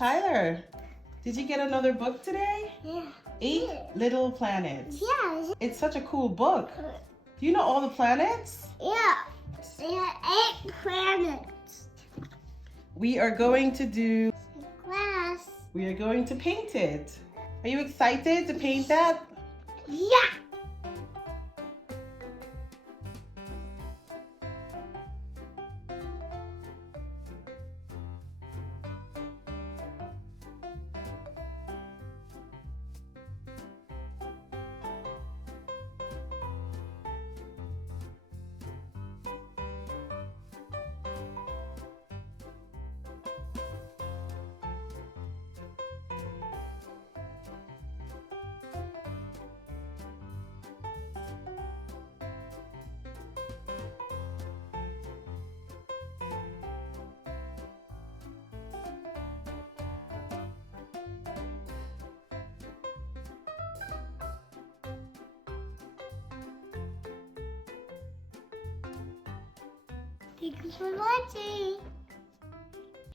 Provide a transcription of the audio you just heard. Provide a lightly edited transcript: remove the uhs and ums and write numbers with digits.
Tyler, did you get another book today? Yeah. 8 Little Planets. Yeah. It's such a cool book. Do you know all the planets? Yeah. There are 8 planets. We are going to do, Glass. we are going to paint it. Are you excited to paint that? Yeah. Thanks for watching.